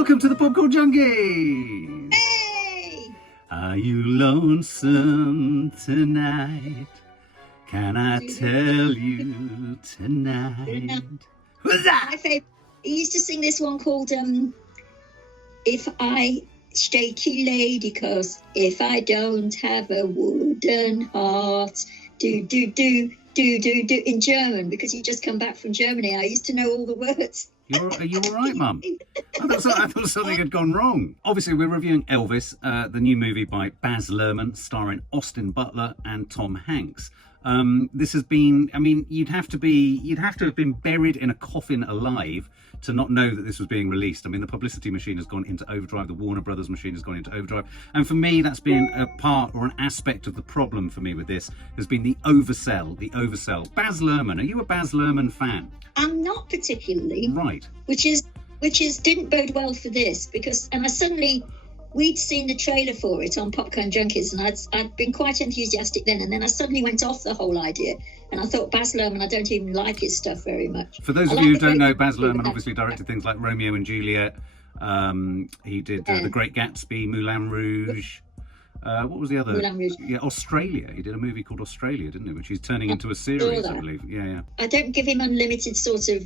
Welcome to the Popcorn Junkies! Hey! Are you lonesome tonight? Can I tell you tonight? Who's that? My favourite. He used to sing this one called If I Shaky Lady, 'cause if I don't have a wooden heart, do in German, because he'd just come back from Germany. I used to know all the words. Are you all right, Mum? I thought something had gone wrong. Obviously, we're reviewing Elvis, the new movie by Baz Luhrmann, starring Austin Butler and Tom Hanks. This has been, I mean, you'd have to have been buried in a coffin alive to not know that this was being released. I mean, the publicity machine has gone into overdrive. The Warner Brothers machine has gone into overdrive. And for me, that's been a part or an aspect of the problem for me with this, has been the oversell. Baz Luhrmann, are you a Baz Luhrmann fan? I'm not particularly. Right. Which is didn't bode well for this, because, and we'd seen the trailer for it on Popcorn Junkies, and I'd been quite enthusiastic then, and then I suddenly went off the whole idea, and I thought, Baz Luhrmann, I don't even like his stuff very much. For those of you who don't know, Baz Luhrmann obviously directed things like Romeo and Juliet. He did The Great Gatsby, Moulin Rouge. What was the other? Moulin Rouge. Yeah, Australia. He did a movie called Australia, didn't he? Which he's turning into a series, I believe. Yeah. I don't give him unlimited sort of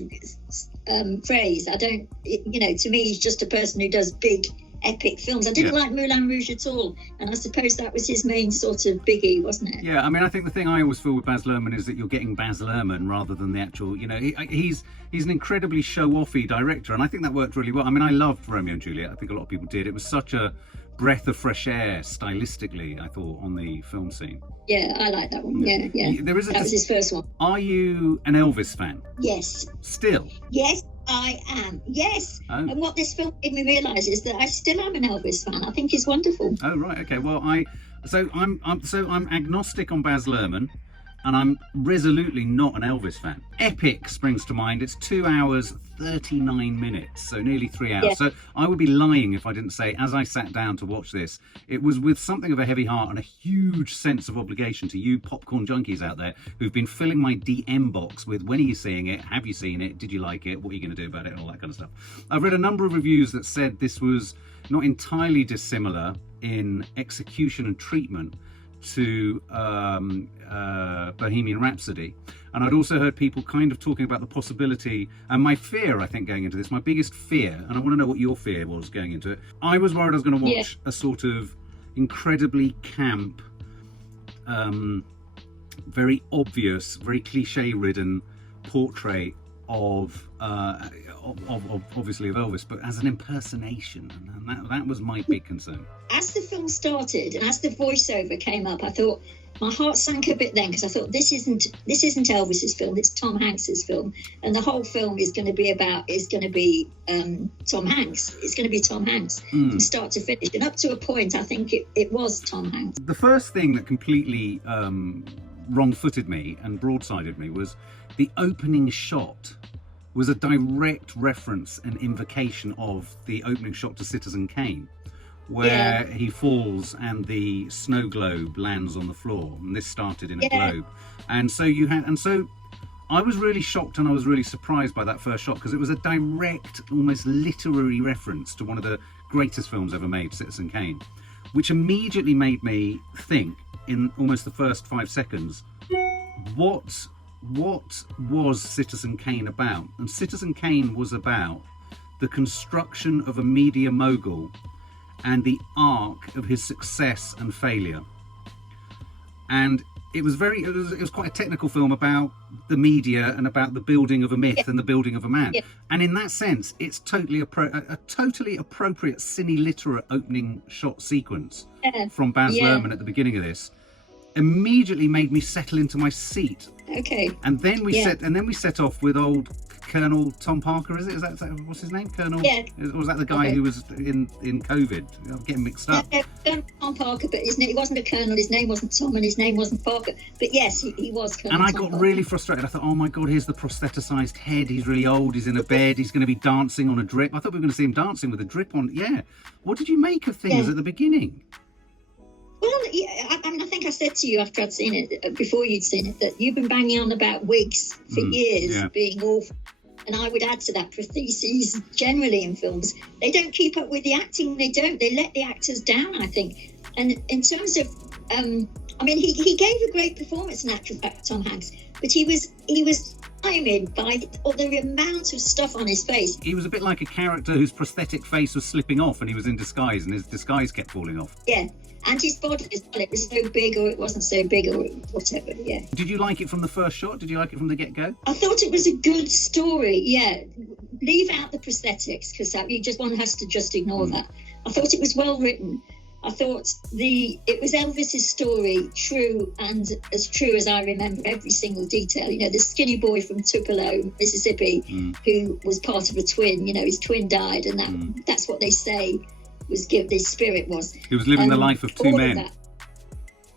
praise. I don't, to me, he's just a person who does big, epic films. I didn't like Moulin Rouge at all, and I suppose that was his main sort of biggie, wasn't it? Yeah, I mean, I think the thing I always feel with Baz Luhrmann is that you're getting Baz Luhrmann rather than the actual, he's an incredibly show-offy director, and I think that worked really well. I mean, I loved Romeo and Juliet. I think a lot of people did. It was such a breath of fresh air stylistically, I thought, on the film scene. Yeah, I like that one. Yeah. That was his first one. Are you an Elvis fan? Yes. Still? Yes, I am. Yes. Oh. And what this film made me realise is that I still am an Elvis fan. I think he's wonderful. Oh, right. Okay. Well, I'm agnostic on Baz Luhrmann, and I'm resolutely not an Elvis fan. Epic springs to mind. It's 2 hours 39 minutes, so nearly 3 hours. Yeah. So I would be lying if I didn't say, as I sat down to watch this, it was with something of a heavy heart and a huge sense of obligation to you popcorn junkies out there who've been filling my DM box with, when are you seeing it? Have you seen it? Did you like it? What are you going to do about it? And all that kind of stuff. I've read a number of reviews that said this was not entirely dissimilar in execution and treatment to Bohemian Rhapsody. And I'd also heard people kind of talking about the possibility, and my fear, I think, going into this, my biggest fear, and I want to know what your fear was going into it. I was worried I was going to watch a sort of incredibly camp, very obvious, very cliche-ridden portrait of obviously of Elvis, but as an impersonation, and that was my big concern. As the film started and as the voiceover came up, I thought, my heart sank a bit then, because I thought, this isn't Elvis's film, it's Tom Hanks's film, and the whole film is going to be Tom Hanks. It's going to be Tom Hanks from start to finish, and up to a point, I think it was Tom Hanks. The first thing that completely wrong-footed me and broadsided me was the opening shot was a direct reference and invocation of the opening shot to Citizen Kane, where he falls and the snow globe lands on the floor, and this started in a globe. And so I was really shocked and I was really surprised by that first shot, because it was a direct, almost literary reference to one of the greatest films ever made, Citizen Kane, which immediately made me think, in almost the first 5 seconds, what was Citizen Kane about? And Citizen Kane was about the construction of a media mogul and the arc of his success and failure. And it was quite a technical film about the media and about the building of a myth and the building of a man. And in that sense, it's totally a totally appropriate cine-literate opening shot sequence from Baz Luhrmann at the beginning of this. Immediately made me settle into my seat. Okay. And then we set off with old Colonel Tom Parker. Is that what's his name? Colonel? Yeah. Or was that the guy who was in COVID? I'm getting mixed up. Tom Parker, but he wasn't a colonel. His name wasn't Tom, and his name wasn't Parker. But yes, he was Colonel. And I Tom got Parker. really frustrated. I thought, oh my God, here's the prostheticized head. He's really old. He's in a bed. He's going to be dancing on a drip. I thought we were going to see him dancing with a drip on. Yeah. What did you make of things at the beginning? Well, I think I said to you after I'd seen it, before you'd seen it, that you've been banging on about wigs for years being awful. and I would add to that prostheses generally in films. They don't keep up with the acting. They don't. They let the actors down, I think. And in terms of, he gave a great performance in actual fact, Tom Hanks, but he was stymied by the amount of stuff on his face. He was a bit like a character whose prosthetic face was slipping off and he was in disguise and his disguise kept falling off. Yeah. And his body as well, it was so big or it wasn't so big or whatever, yeah. Did you like it from the first shot? Did you like it from the get-go? I thought it was a good story, yeah. Leave out the prosthetics, because one has to just ignore that. I thought it was well written. I thought it was Elvis's story, true, and as true as I remember every single detail. You know, the skinny boy from Tupelo, Mississippi, who was part of a twin, his twin died, and that's what they say was his spirit was. He was living the life of two men.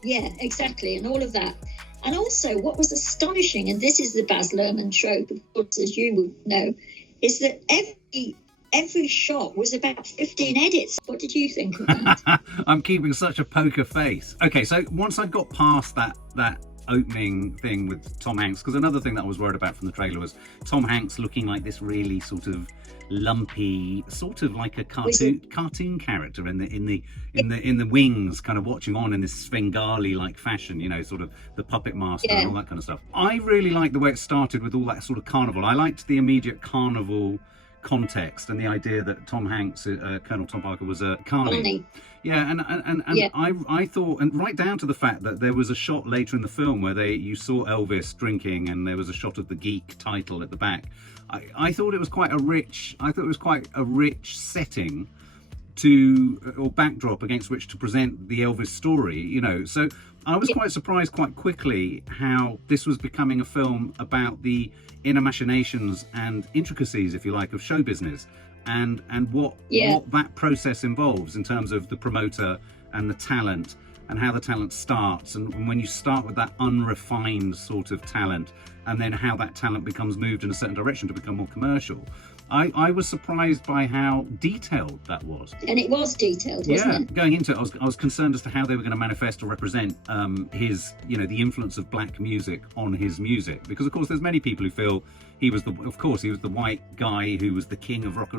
Yeah, exactly, and all of that. And also, what was astonishing, and this is the Baz Luhrmann trope, of course, as you would know, is that every shot was about 15 edits. What did you think of that? I'm keeping such a poker face. Okay, so once I got past that opening thing with Tom Hanks, because another thing that I was worried about from the trailer was Tom Hanks looking like this really sort of lumpy, sort of like a cartoon character in the wings, kind of watching on in this Svengali like fashion, sort of the puppet master and all that kind of stuff. I really liked the way it started with all that sort of carnival. I liked the immediate carnival context and the idea that Tom Hanks, Colonel Tom Parker, was a carny. Yeah, and I thought, and right down to the fact that there was a shot later in the film where you saw Elvis drinking, and there was a shot of the Geek title at the back. I thought it was quite a rich setting or backdrop against which to present the Elvis story. So I was quite surprised quite quickly how this was becoming a film about the inner machinations and intricacies, if you like, of show business. And what that process involves in terms of the promoter and the talent and how the talent starts, and when you start with that unrefined sort of talent and then how that talent becomes moved in a certain direction to become more commercial. I was surprised by how detailed that was. And it was detailed, wasn't it? Going into it, I was concerned as to how they were going to manifest or represent his, the influence of black music on his music. Because, of course, there's many people who feel he was the white guy who was the king of rock.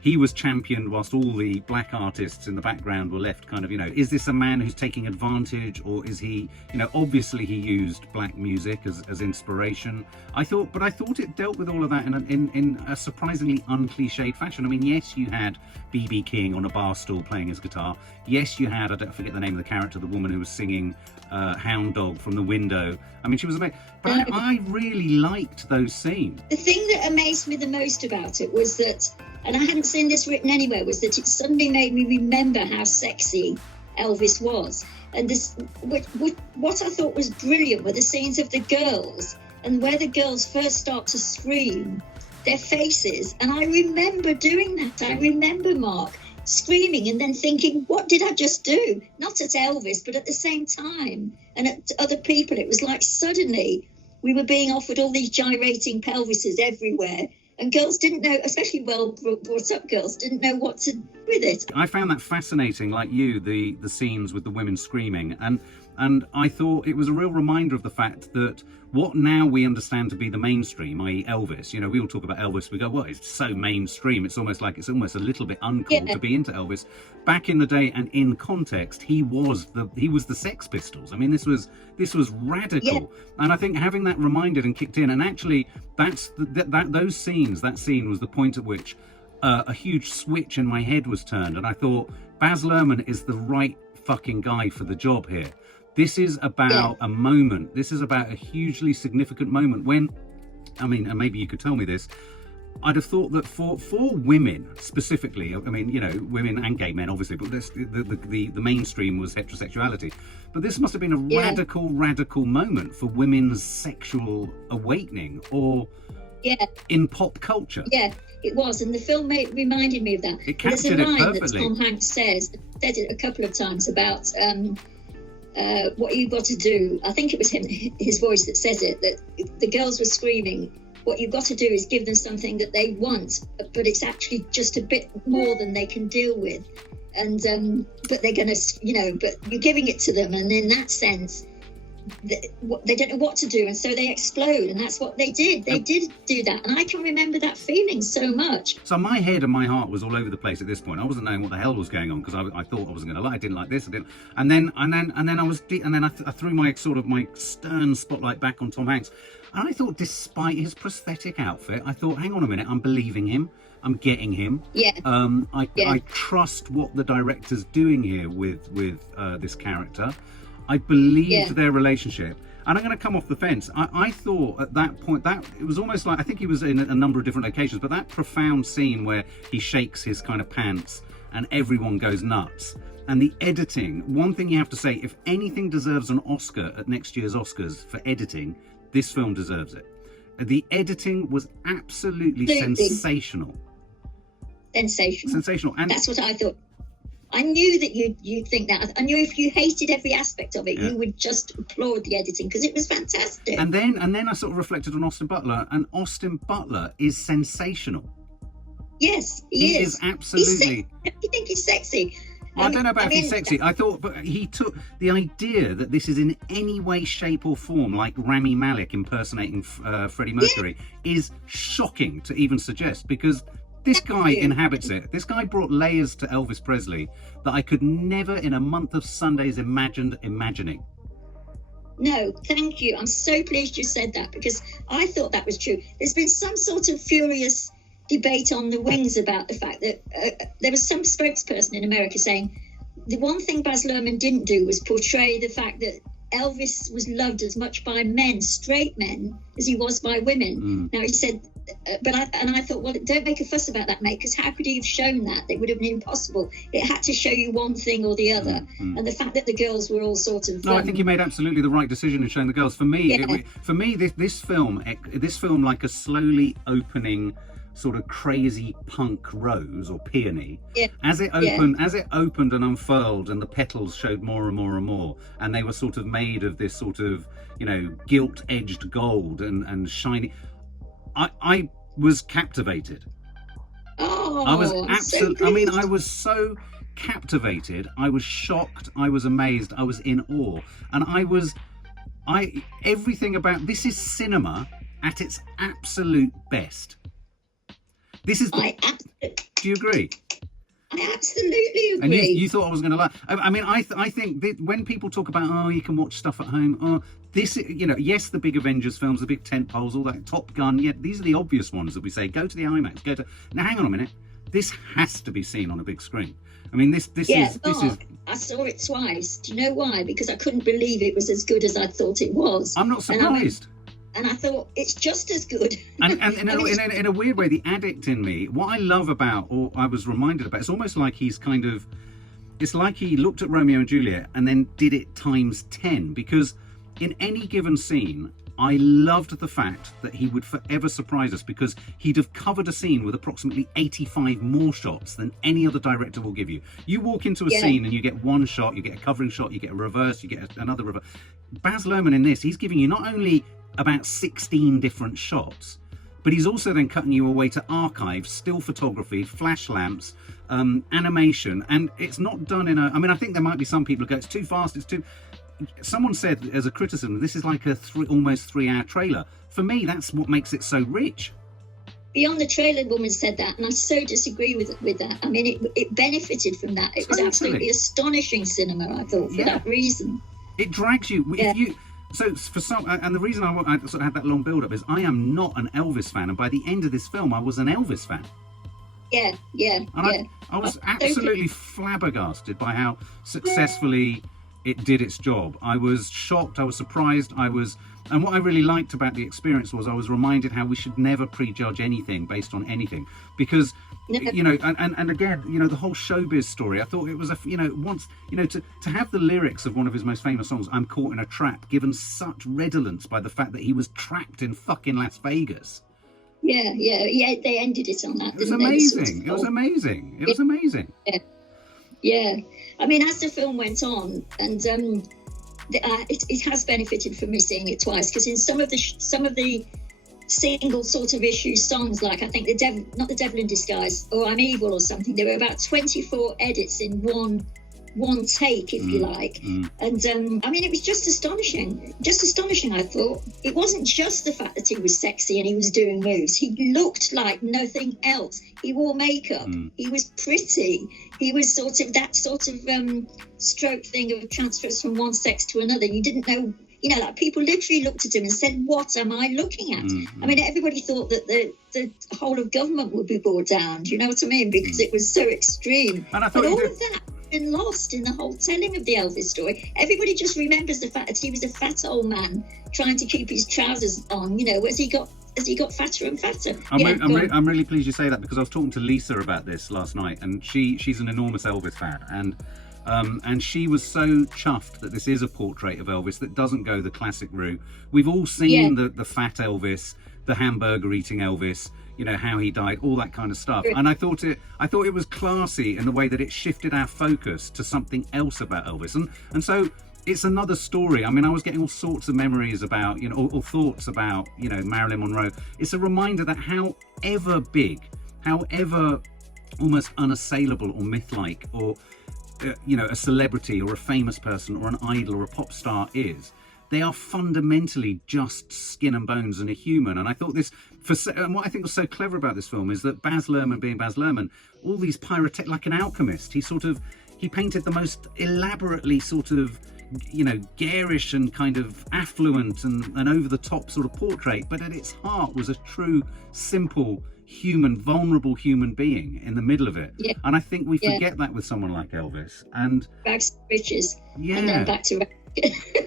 He was championed whilst all the black artists in the background were left kind of, is this a man who's taking advantage, or is he, obviously he used black music as inspiration. I thought it dealt with all of that in a surprisingly uncliched fashion. I mean, yes, you had B.B. King on a bar stool playing his guitar. Yes, you had, I forget the name of the character, the woman who was singing Hound Dog from the window. I mean, she was amazing. But I really liked those scenes. The thing that amazed me the most about it was that, and I hadn't seen this written anywhere, was that it suddenly made me remember how sexy Elvis was. And this, what I thought was brilliant were the scenes of the girls, and where the girls first start to scream, their faces. And I remember doing that. I remember, Mark, screaming and then thinking, what did I just do? Not at Elvis, but at the same time, and at other people. It was like suddenly we were being offered all these gyrating pelvises everywhere, and girls didn't know, especially well brought up girls, didn't know what to do with it. I found that fascinating, like you, the scenes with the women screaming, and I thought it was a real reminder of the fact that what now we understand to be the mainstream, i.e. Elvis, we all talk about Elvis, we go, well, it's so mainstream, it's almost a little bit uncool to be into Elvis. Back in the day and in context, he was the Sex Pistols. I mean, this was radical. And I think having that reminded and kicked in, and actually that scene was the point at which a huge switch in my head was turned, and I thought, Baz Luhrmann is the right fucking guy for the job here. This is about a moment. This is about a hugely significant moment when, I mean, and maybe you could tell me this, I'd have thought that for women specifically, I mean, women and gay men, obviously, but the mainstream was heterosexuality. But this must have been a radical moment for women's sexual awakening or in pop culture. Yeah, it was. And the film reminded me of that. It captured it perfectly. There's a line that Tom Hanks said it a couple of times about what you've got to do. I think it was his voice that says it, that the girls were screaming, what you've got to do is give them something that they want, but it's actually just a bit more than they can deal with. And but they're going to, but you're giving it to them. And in that sense, they don't know what to do, and so they explode, and that's what they did. They did do that, and I can remember that feeling so much. So my head and my heart was all over the place at this point. I wasn't knowing what the hell was going on, because I thought I wasn't going to like. I didn't like this. I didn't. And then I threw my stern spotlight back on Tom Hanks, and I thought, despite his prosthetic outfit, I thought, hang on a minute, I'm believing him. I'm getting him. Yeah. I trust what the director's doing here with this character. I believed their relationship. And I'm going to come off the fence. I thought at that point that it was almost like, I think he was in a number of different locations, but that profound scene where he shakes his kind of pants and everyone goes nuts. And the editing, one thing you have to say, if anything deserves an Oscar at next year's Oscars for editing, this film deserves it. The editing was absolutely sensational. Sensational. And that's what I thought. I knew that you'd think that. I knew if you hated every aspect of it, you would just applaud the editing, because it was fantastic. And then I sort of reflected on Austin Butler, and Austin Butler is sensational. Yes, he is absolutely. You think he's sexy? I don't know about if he's sexy. I thought, but he took the idea that this is in any way, shape, or form like Rami Malek impersonating Freddie Mercury is shocking to even suggest, because this guy inhabits it. This guy brought layers to Elvis Presley that I could never in a month of Sundays imagining. No, thank you. I'm so pleased you said that, because I thought that was true. There's been some sort of furious debate on the wings about the fact that there was some spokesperson in America saying the one thing Baz Luhrmann didn't do was portray the fact that Elvis was loved as much by men, straight men, as he was by women. Now he said, I thought, well, don't make a fuss about that, mate, because how could he have shown that? It would have been impossible. It had to show you one thing or the other. And the fact that the girls were all sort of... No, I think you made absolutely the right decision in showing the girls. For me, this film, like a slowly opening sort of crazy punk rose or peony, as it opened and unfurled, and the petals showed more and more and more, and they were sort of made of this sort of, gilt-edged gold and shiny. I was captivated. I was absolutely. I was so captivated. I was shocked. I was amazed. I was in awe, and everything about this is cinema at its absolute best. This is. Do you agree? I absolutely agree. And you thought I was going to lie. I think that when people talk about, you can watch stuff at home. This, yes, the big Avengers films, the big tent poles, all that, Top Gun. Yeah, these are the obvious ones that we say, go to the IMAX. Now, hang on a minute. This has to be seen on a big screen. I mean, this is. I saw it twice. Do you know why? Because I couldn't believe it was as good as I thought it was. I'm not surprised. And I thought, it's just as good. And in a weird way, the addict in me, what I love about, or I was reminded about, it's almost like he's kind of, it's like he looked at Romeo and Juliet and then did it times 10. Because in any given scene, I loved the fact that he would forever surprise us, because he'd have covered a scene with approximately 85 more shots than any other director will give you. You walk into a scene and you get one shot, you get a covering shot, you get a reverse, you get another reverse. Baz Luhrmann in this, he's giving you not only about 16 different shots, but he's also then cutting you away to archives, still photography, flash lamps, animation, and it's not done in I think there might be some people who go, it's too fast, someone said as a criticism, this is like a almost 3-hour trailer. For me, that's what makes it so rich. Beyond the Trailer Woman said that, and I so disagree with that. I mean, it benefited from that. It was absolutely astonishing cinema, I thought, for that reason. It drags you. So for some, and the reason I sort of had that long build-up is I am not an Elvis fan, and by the end of this film, I was an Elvis fan. I was absolutely flabbergasted by how successfully it did its job. I was shocked. I was surprised. And what I really liked about the experience was I was reminded how we should never prejudge anything based on anything, because and again, the whole showbiz story, I thought it was to have the lyrics of one of his most famous songs, I'm Caught in a Trap, given such redolence by the fact that he was trapped in fucking Las Vegas. Yeah, they ended it on that. It was amazing. It was amazing. Yeah. I mean, as the film went on, and it has benefited from me seeing it twice, because in some of the single sort of issue songs, like I think not the Devil in Disguise, or I'm Evil or something, there were about 24 edits in one one take, if you like. And I mean, it was just astonishing, I thought. It wasn't just the fact that he was sexy and he was doing moves. He looked like nothing else. He wore makeup. He was pretty. He was sort of that sort of stroke thing of transfers from one sex to another. You didn't know, you know, like people literally looked at him and said, what am I looking at? I mean, everybody thought that the whole of government would be brought down, do you know what I mean? Because it was so extreme. And I thought but all of that has been lost in the whole telling of the Elvis story. Everybody just remembers the fact that he was a fat old man trying to keep his trousers on, you know, as he got fatter and fatter. I'm really pleased you say that, because I was talking to Lisa about this last night, and she's an enormous Elvis fan, and she was so chuffed that this is a portrait of Elvis that doesn't go the classic route. We've all seen the fat Elvis, the hamburger eating Elvis, you know, how he died, all that kind of stuff. And I thought it was classy in the way that it shifted our focus to something else about Elvis. And so it's another story. I mean, I was getting all sorts of memories about, you know, or thoughts about, you know, Marilyn Monroe. It's a reminder that however big, however almost unassailable or myth-like, or you know, a celebrity or a famous person or an idol or a pop star is, they are fundamentally just skin and bones and a human. And I thought and what I think was so clever about this film is that Baz Luhrmann, being Baz Luhrmann, all these like an alchemist, he painted the most elaborately sort of, you know, garish and kind of affluent and over the top sort of portrait, but at its heart was a true, simple, human, vulnerable human being in the middle of it. And I think we forget that with someone like Elvis. And back to riches, and then back to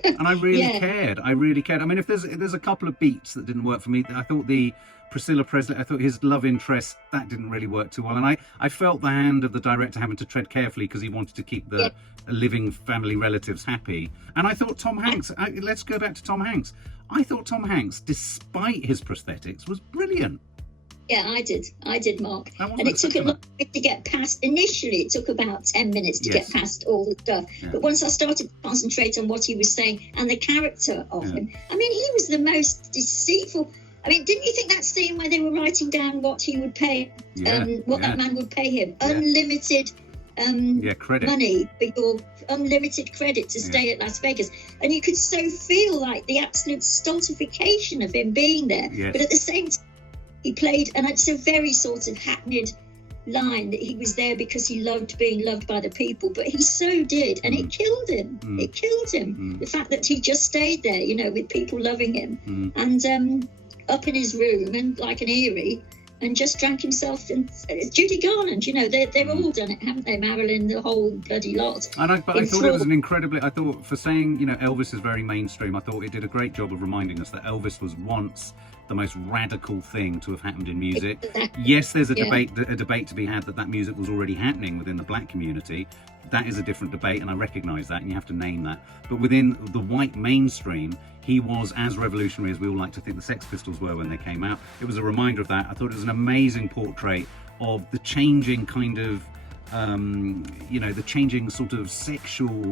and I really cared. I mean, if there's a couple of beats that didn't work for me. I thought the Priscilla Presley, I thought his love interest, that didn't really work too well, and I felt the hand of the director having to tread carefully because he wanted to keep the living family relatives happy. And I thought Tom Hanks, let's go back to Tom Hanks. I thought Tom Hanks, despite his prosthetics, was brilliant. Yeah, I did, Mark. And it took a long time to get past. Initially, it took about 10 minutes to get past all the stuff. But once I started to concentrate on what he was saying and the character of him, I mean, he was the most deceitful. I mean, didn't you think that scene where they were writing down what he would pay, what that man would pay him? Unlimited credit. Money for your unlimited credit to stay at Las Vegas. And you could so feel like the absolute stultification of him being there. But at the same time, he played, and it's a very sort of hackneyed line that he was there because he loved being loved by the people, but he so did, and it killed him. It killed him. The fact that he just stayed there, you know, with people loving him, and up in his room and like an eerie, and just drank himself. And Judy Garland, you know, they've all done it, haven't they? Marilyn, the whole bloody lot. And I thought it was an incredibly, I thought, for saying, you know, Elvis is very mainstream, I thought it did a great job of reminding us that Elvis was once the most radical thing to have happened in music. Exactly. Yes, there's a debate to be had that music was already happening within the black community. That is a different debate, and I recognise that, and you have to name that. But within the white mainstream, he was as revolutionary as we all like to think the Sex Pistols were when they came out. It was a reminder of that. I thought it was an amazing portrait of the changing kind of you know, the changing sort of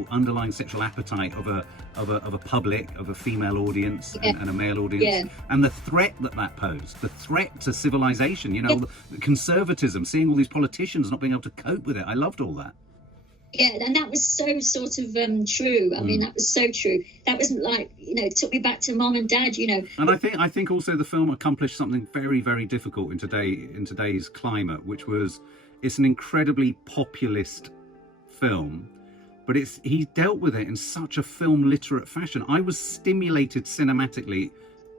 underlying sexual appetite of a public, of a female audience and a male audience, and the threat that posed, the threat to civilization, you know, the conservatism, seeing all these politicians not being able to cope with it. I loved all that. Yeah, and that was so sort of true. I mean, that was so true. That was like, you know, it took me back to mom and dad, you know. And I think also the film accomplished something very, very difficult in today's climate, which was, it's an incredibly populist film, but he dealt with it in such a film literate fashion. I was stimulated cinematically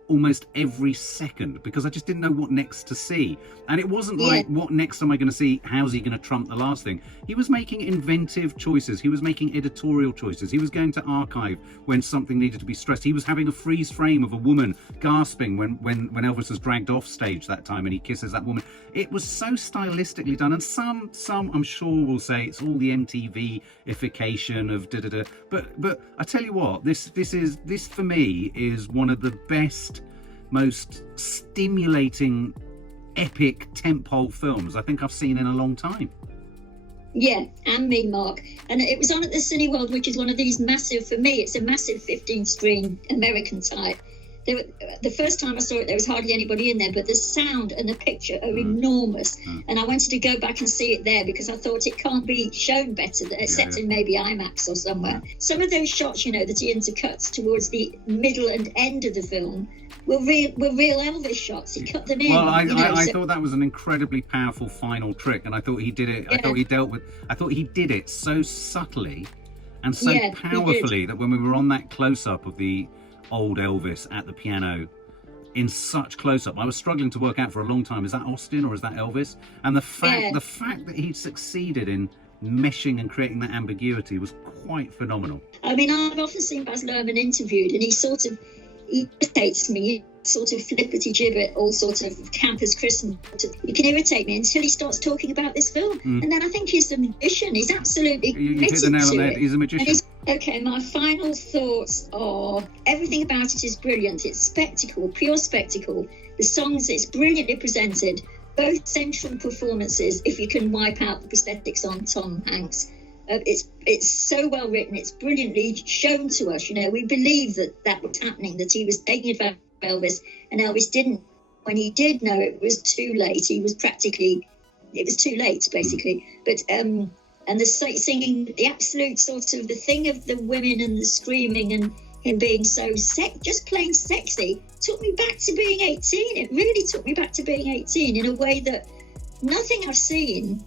almost every second because I just didn't know what next to see. And it wasn't like, what next am I going to see? How's he going to trump the last thing? He was making inventive choices. He was making editorial choices. He was going to archive when something needed to be stressed. He was having a freeze frame of a woman gasping when Elvis was dragged off stage that time and he kisses that woman. It was so stylistically done. And some I'm sure will say it's all the MTV-ification of da-da-da. But I tell you what, this for me is one of the best, most stimulating, epic tentpole films I think I've seen in a long time. Yeah, and me, Mark. And it was on at the Cineworld, which is one of these massive, for me, it's a massive 15-screen American type the first time I saw it, there was hardly anybody in there, but the sound and the picture are enormous. And I wanted to go back and see it there because I thought it can't be shown better, except in maybe IMAX or somewhere. Some of those shots, you know, that he intercuts towards the middle and end of the film were real Elvis shots. He cut them in. Well, I thought that was an incredibly powerful final trick, and I thought he did it. I thought he did it so subtly and so powerfully that when we were on that close-up of the old Elvis at the piano in such close-up, I was struggling to work out for a long time, is that Austin or is that Elvis? And the fact that he succeeded in meshing and creating that ambiguity was quite phenomenal. I mean, I've often seen Baz Luhrmann interviewed, and he irritates me, sort of flippity gibbet, all sort of campus Christmas. He can irritate me until he starts talking about this film, and then I think he's a magician. He's absolutely you hit the nail on the head. He's a magician. Okay, my final thoughts are everything about it is brilliant. It's spectacle, pure spectacle. The songs, it's brilliantly presented. Both central performances, if you can wipe out the prosthetics on Tom Hanks. It's so well written. It's brilliantly shown to us. You know, we believe that was happening, that he was taking advantage of Elvis, and Elvis didn't. When he did know, it was too late. It was too late, basically. But and the singing, the absolute sort of the thing of the women and the screaming and him being so just plain sexy, took me back to being 18. It really took me back to being 18 in a way that nothing I've seen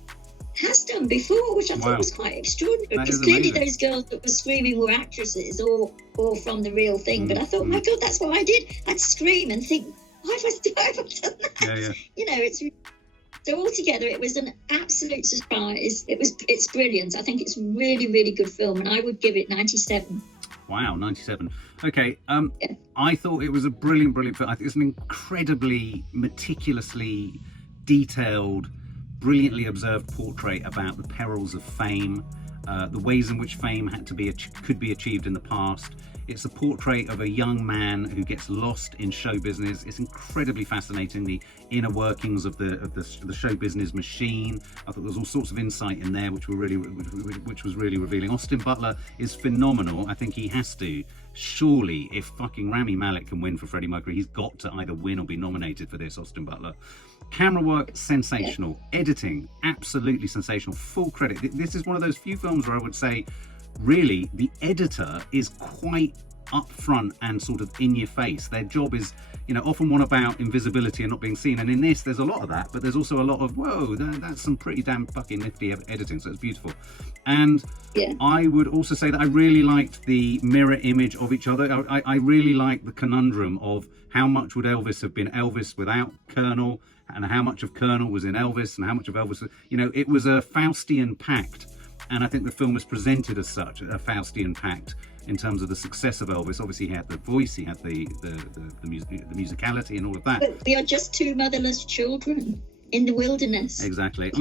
has done before, which I thought was quite extraordinary, because clearly those girls that were screaming were actresses or from the real thing. But I thought, my God, that's what I did. I'd scream and think, why have I done that? You know, so altogether it was an absolute surprise. It's brilliant. I think it's a really, really good film, and I would give it 97. Wow, 97. Okay, I thought it was a brilliant film. I think it's an incredibly meticulously detailed, brilliantly observed portrait about the perils of fame, the ways in which fame could be achieved in the past. It's a portrait of a young man who gets lost in show business. It's incredibly fascinating, the inner workings of the show business machine. I thought there was all sorts of insight in there, which was really revealing. Austin Butler is phenomenal. I think he has to. Surely, if fucking Rami Malek can win for Freddie Mercury, he's got to either win or be nominated for this, Austin Butler. Camera work, sensational. Editing, absolutely sensational. Full credit. This is one of those few films where I would say, really, the editor is quite upfront and sort of in your face. Their job is, you know, often one about invisibility and not being seen. And in this, there's a lot of that, but there's also a lot of, whoa, that's some pretty damn fucking nifty editing. So it's beautiful. And I would also say that I really liked the mirror image of each other. I really liked the conundrum of how much would Elvis have been Elvis without Colonel, and how much of Colonel was in Elvis, and how much of Elvis was, you know, it was a Faustian pact. And I think the film was presented as such, a Faustian pact, in terms of the success of Elvis. Obviously, he had the voice, he had the musicality and all of that. But we are just two motherless children in the wilderness. Exactly.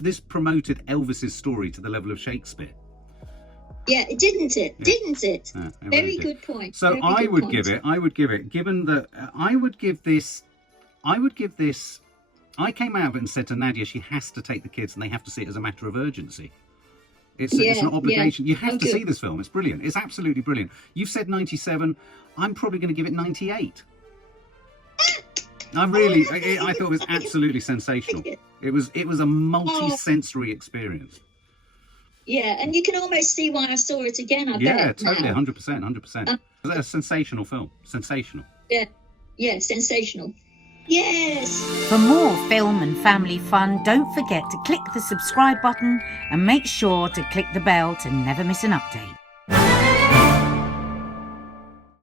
This promoted Elvis's story to the level of Shakespeare. Yeah, didn't it? Didn't it? Yeah, Very good point. So I would give it, given that I would give this, I came out of it and said to Nadia, she has to take the kids and they have to see it as a matter of urgency. It's an obligation. You have to see this film. It's brilliant. It's absolutely brilliant. You've said 97. I'm probably going to give it 98. I thought it was absolutely sensational. It was a multi-sensational experience. Yeah, and you can almost see why I saw it again, I bet. Yeah, totally, 100%. It was a sensational film. Sensational. Yeah, sensational. Yes! For more film and family fun, don't forget to click the subscribe button and make sure to click the bell to never miss an update.